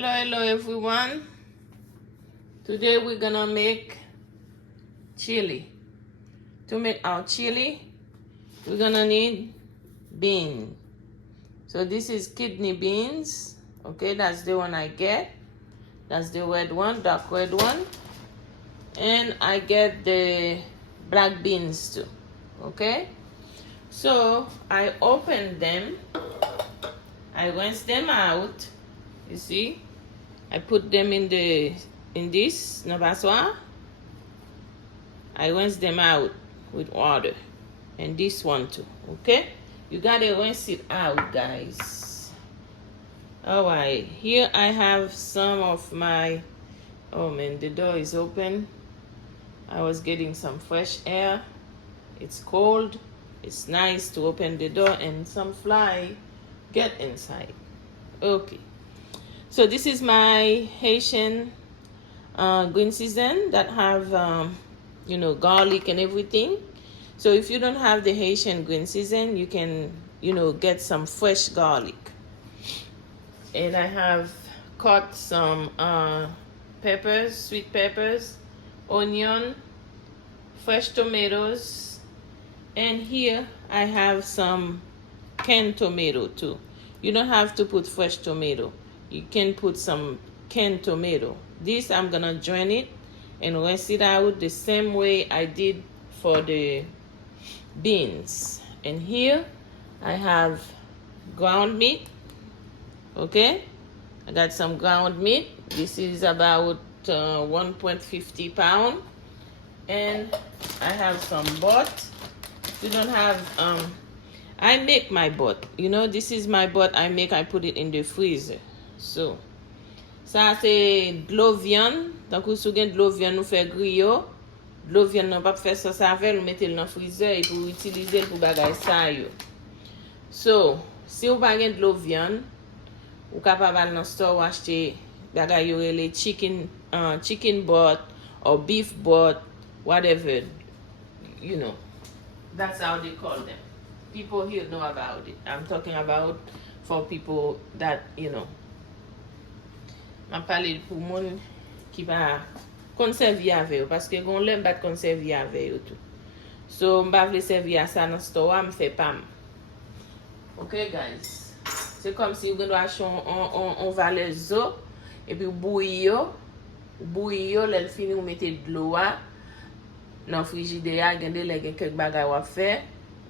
Hello everyone. Today we're gonna make chili. To make our chili, we're gonna need beans. So this is kidney beans. Okay, that's the one I get. That's the red one, dark red one. And I get the black beans too. Okay? So I open them. I rinse them out. You see? I put them in this navassoir. I rinse them out with water. And this one too. Okay? You gotta rinse it out, guys. Alright, here I have some of my, oh man, the door is open. I was getting some fresh air. It's cold. It's nice to open the door and some fly get inside. Okay. So this is my Haitian green season that have, garlic and everything. So if you don't have the Haitian green season, you can, get some fresh garlic. And I have cut some peppers, sweet peppers, onion, fresh tomatoes, and here I have some canned tomato too. You don't have to put fresh tomato. You can put some canned tomato. This I'm gonna drain it and rinse it out the same way I did for the beans. And here I have ground meat. Okay, I got some ground meat. This is about 1.50 pound. And I have some butt. You don't have I make my butt. This is my butt I make. I put it in the freezer. So ça c'est de l'eau viande. Donc ou sou gen de l'eau viande nou fè griyo. De l'eau viande non pa fè ça avec, ou mettez dans freezer et pour utiliser pour bagay ça yo. So, si ou pa gen de l'eau viande, ou capable dans store ou acheter bagay yo les chicken butt or beef butt, whatever. That's how they call them. People here know about it. I'm talking about for people that, m'a parlé pour moun qui va conserver avec parce que gon lèm bat conserver avec tout. So m'pa vle servir ça dans store, m'fait pam. Okay guys. C'est comme si vous acheter on valeuse d'eau et puis bouillir l'elle fini ou mettez de l'eau dans frigidaire, gende lè gen kek bagay wap fè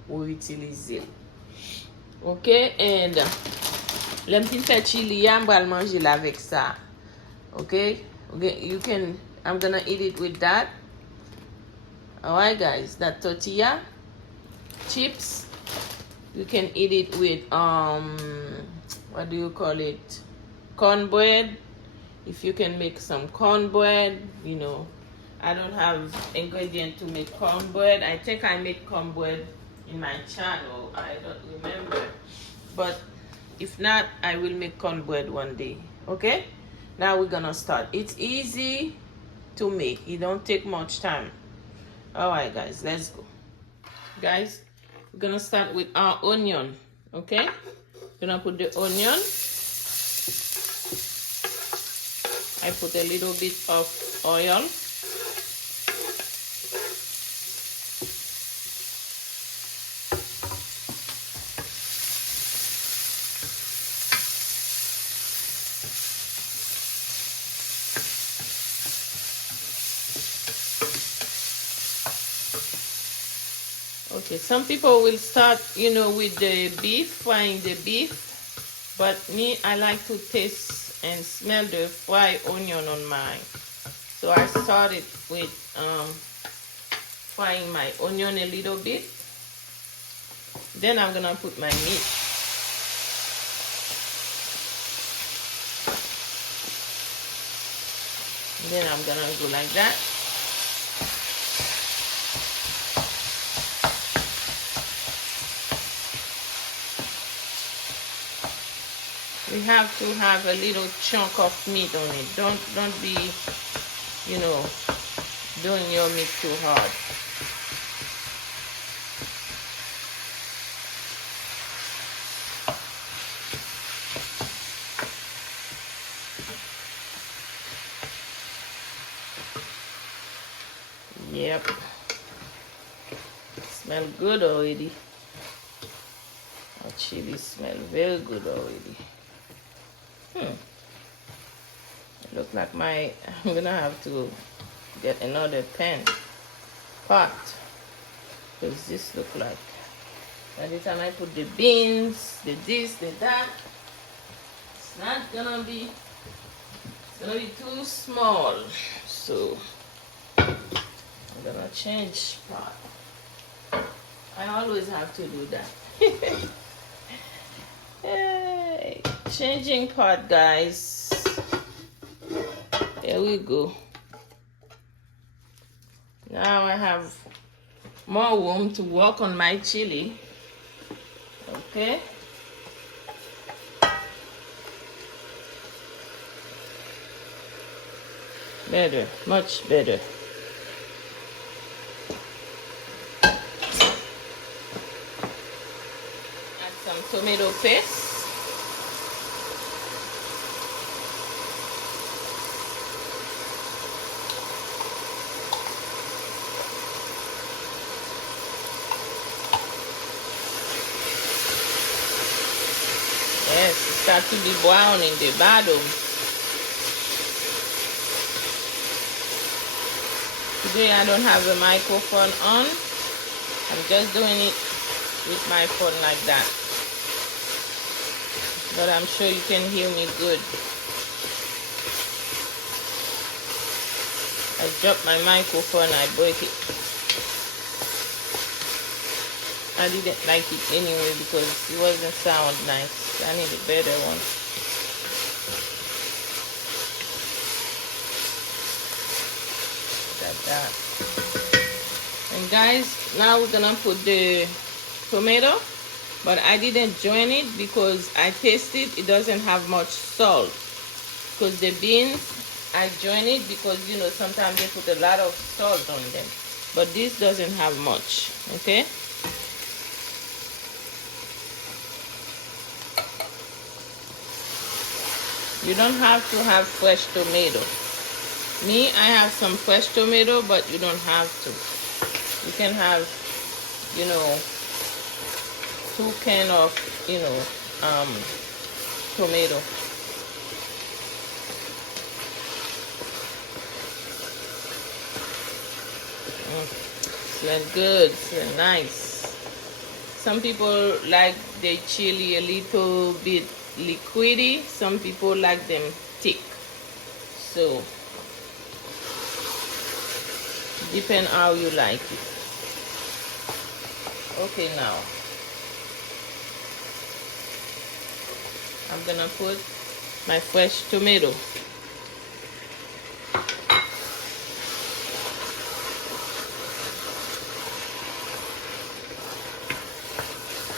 ou utiliser. Okay, and lèm fin fè chili ya, m'bral manger la avec ça. Okay, I'm gonna eat it with that. Alright guys, that tortilla chips, you can eat it with what do you call it, cornbread. If you can make some cornbread, I don't have ingredient to make cornbread. I think I made cornbread in my channel, I don't remember, but if not, I will make cornbread one day. Okay, now we're gonna start. It's easy to make, it don't take much time. Alright guys, let's go. Guys, we're gonna start with our onion. Okay, we're gonna put the onion. I put a little bit of oil. Okay, some people will start, with the beef, frying the beef, but me, I like to taste and smell the fried onion on mine. So I started with frying my onion a little bit. Then I'm gonna put my meat. And then I'm gonna go like that. We have to have a little chunk of meat on it. Don't be, doing your meat too hard. Yep. Smell good already. Our chili smell very good already. It look like I'm gonna have to get another pot, because this look like, by the time I put the beans, the this, the that, it's gonna be too small. So I'm gonna change pot. I always have to do that. Hey, changing pot, guys. Here we go. Now I have more room to work on my chili. Okay. Better, much better. Add some tomato paste. Yes, it starts to be brown in the bottom. Today I don't have a microphone on. I'm just doing it with my phone like that. But I'm sure you can hear me good. I dropped my microphone, I break it. I didn't like it anyway because it wasn't sound nice. I need a better one. Got that. And guys, now we're gonna put the tomato, but I didn't join it because I tasted it doesn't have much salt. Because the beans, I join it because, you know, sometimes they put a lot of salt on them, but this doesn't have much. Okay. You don't have to have fresh tomato. Me, I have some fresh tomato, but you don't have to. You can have, you know, 2 cans of, you know, tomato. Smell good, smell nice. Some people like the chili a little bit liquidy. Some people like them thick. So depend how you like it. Okay, now I'm gonna put my fresh tomato.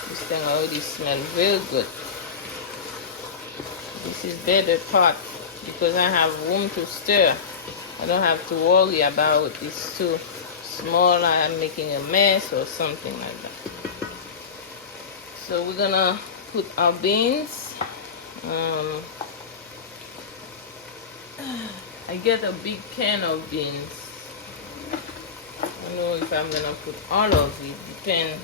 This thing already smells very good. This is better part because I have room to stir. I don't have to worry about it's too small, I'm making a mess or something like that. So we're gonna put our beans. I get a big can of beans. I don't know if I'm gonna put all of it, depend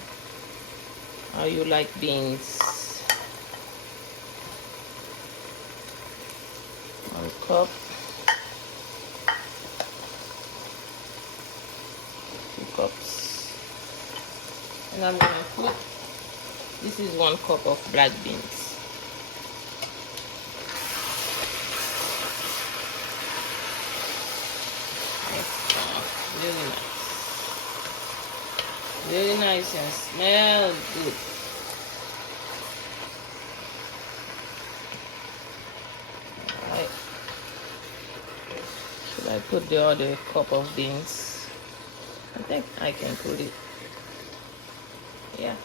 how you like beans. 1 cup. 2 cups. And I'm gonna put, this is 1 cup of black beans. Really nice. Very nice and smell good. Alright. Should I put the other cup of beans? I think I can put it. Yeah.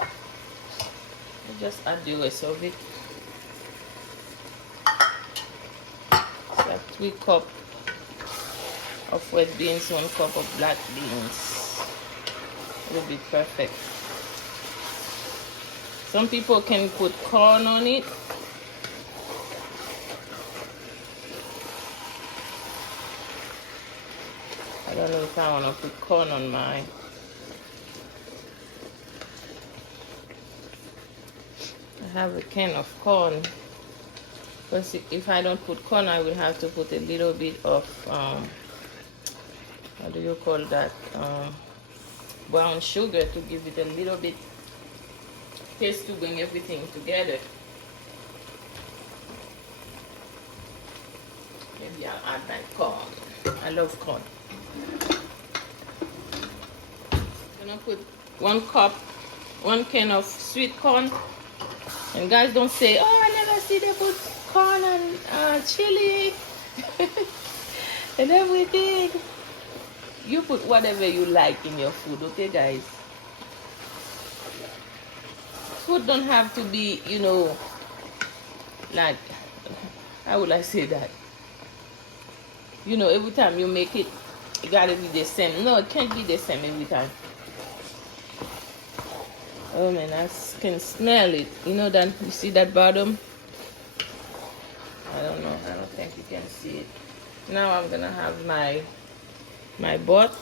I just add the rest of it. It's like 3 cups of red beans, 1 cup of black beans. It will be perfect. Some people can put corn on it. I don't know if I want to put corn on mine. I have a can of corn. But if I don't put corn, I will have to put a little bit of, what do you call that? Brown sugar to give it a little bit taste to bring everything together. Maybe I'll add my corn. I love corn. I'm gonna put 1 cup, 1 can of sweet corn. And guys, don't say, oh, I never see they put corn and chili and everything. You put whatever you like in your food, okay, guys? Food don't have to be, you know, like, how would I say that? You know, every time you make it, it gotta be the same. No, it can't be the same every time. Oh man, I can smell it. You know that, you see that bottom? I don't know, I don't think you can see it. Now I'm gonna have my butt,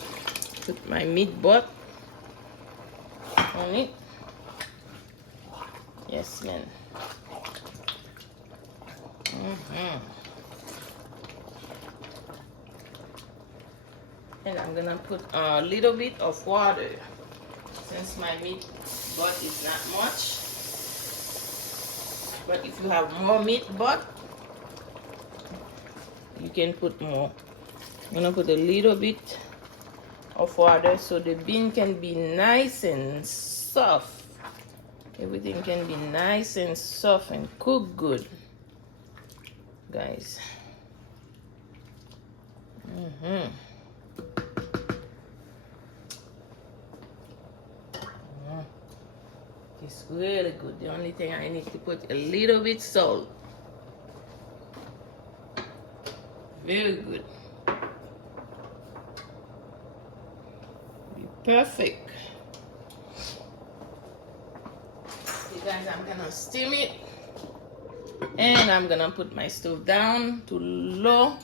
put my meat butt on it. Yes, man. And I'm gonna put a little bit of water since my meat butt is not much. But if you have more meat butt, you can put more. I'm gonna put a little bit of water so the bean can be nice and soft. Everything can be nice and soft and cook good, guys. It's really good. The only thing I need to put a little bit salt. Very good. Perfect. Okay, guys, I'm gonna steam it, and I'm gonna put my stove down to low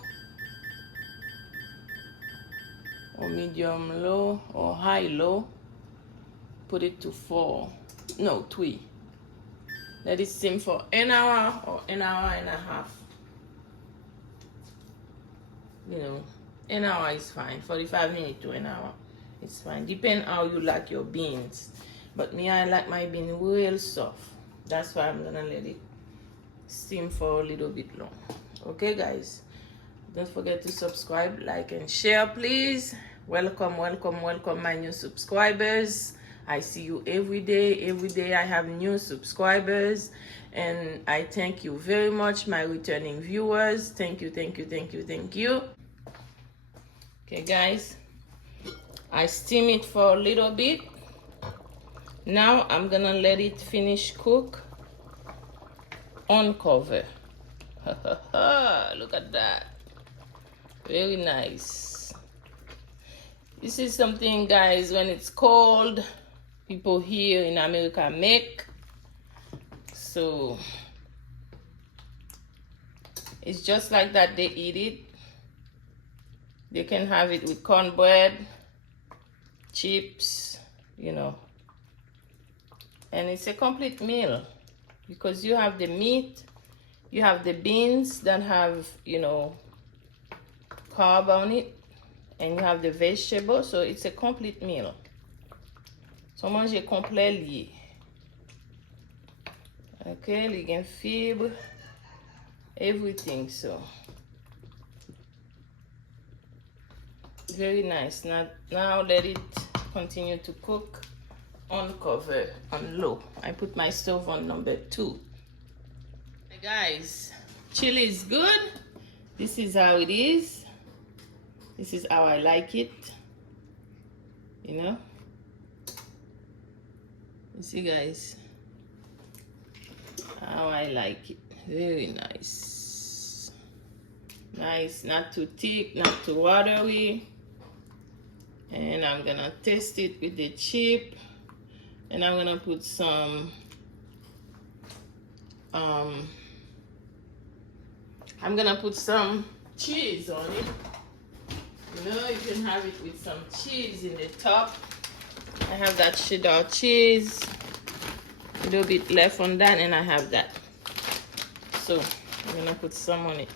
or medium low or high low. Put it to 3. Let it steam for an hour or an hour and a half. You know, an hour is fine. 45 minutes to an hour, it's fine. Depend how you like your beans. But me, I like my bean real soft. That's why I'm gonna let it steam for a little bit long. Okay, guys. Don't forget to subscribe, like, and share, please. Welcome, welcome, welcome, my new subscribers. I see you every day. Every day I have new subscribers. And I thank you very much, my returning viewers. Thank you, thank you, thank you, thank you. Okay, guys. I steam it for a little bit. Now I'm gonna let it finish cook. Uncover. Look at that. Very nice. This is something, guys, when it's cold, people here in America make. So it's just like that they eat it. They can have it with cornbread, chips, you know. And it's a complete meal because you have the meat, you have the beans that have, you know, carb on it, and you have the vegetable, so it's a complete meal. So manger complet lié. Okay, you get fibre, everything, so very nice. Now let it continue to cook. Uncover on low. I put my stove on number 2. Hey guys, chili is good. This is how it is. This is how I like it. You know? You see, guys, how I like it. Very nice. Nice, not too thick, not too watery. And I'm gonna taste it with the chip. And I'm gonna put some I'm gonna put some cheese on it. You know, you can have it with some cheese in the top. I have that cheddar cheese. A little bit left on that, and I have that. So I'm gonna put some on it.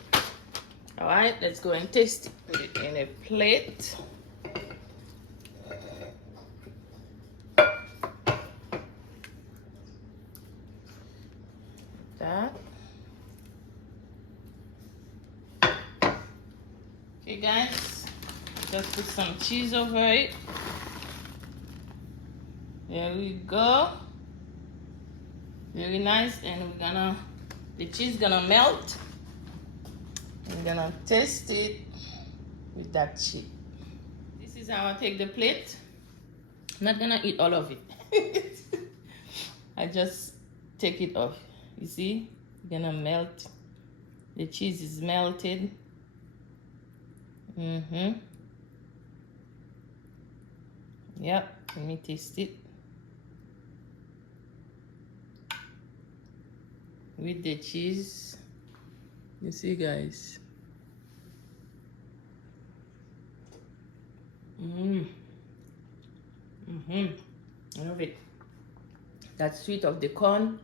All right, let's go and taste it. Put it in a plate. That. Okay, guys, just put some cheese over it. There we go. Very nice, and the cheese gonna melt. I'm gonna taste it with that chip. This is how I take the plate. I'm not gonna eat all of it. I just take it off. You see, it's gonna melt. The cheese is melted. Yep, let me taste it. With the cheese. You see, guys. I love it. That sweet of the corn.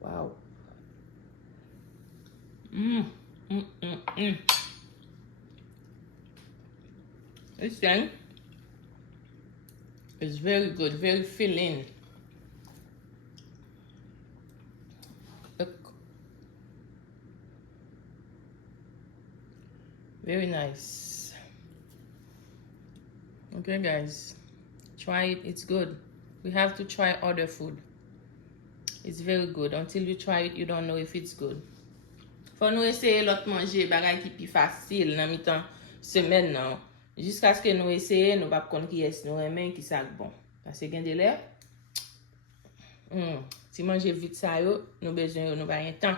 Wow. This thing is very good, very filling. Look. Very nice. Okay, guys, try it. It's good. We have to try other food. It's very good. Until you try it, you don't know if it's good. Faut nous essayer l'autre manger bagay qui plus facile dans mi-temps semaine nan. Jusqu'à ce que nous essayer, nous pas connait qui est nous aimer qui ça bon. Parce que gen de l'air. Si manger vite ça yo, nous besoin nous pas temps.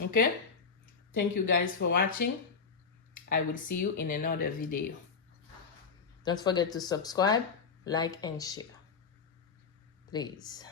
Okay? Thank you guys for watching. I will see you in another video. Don't forget to subscribe, like, and share. Please.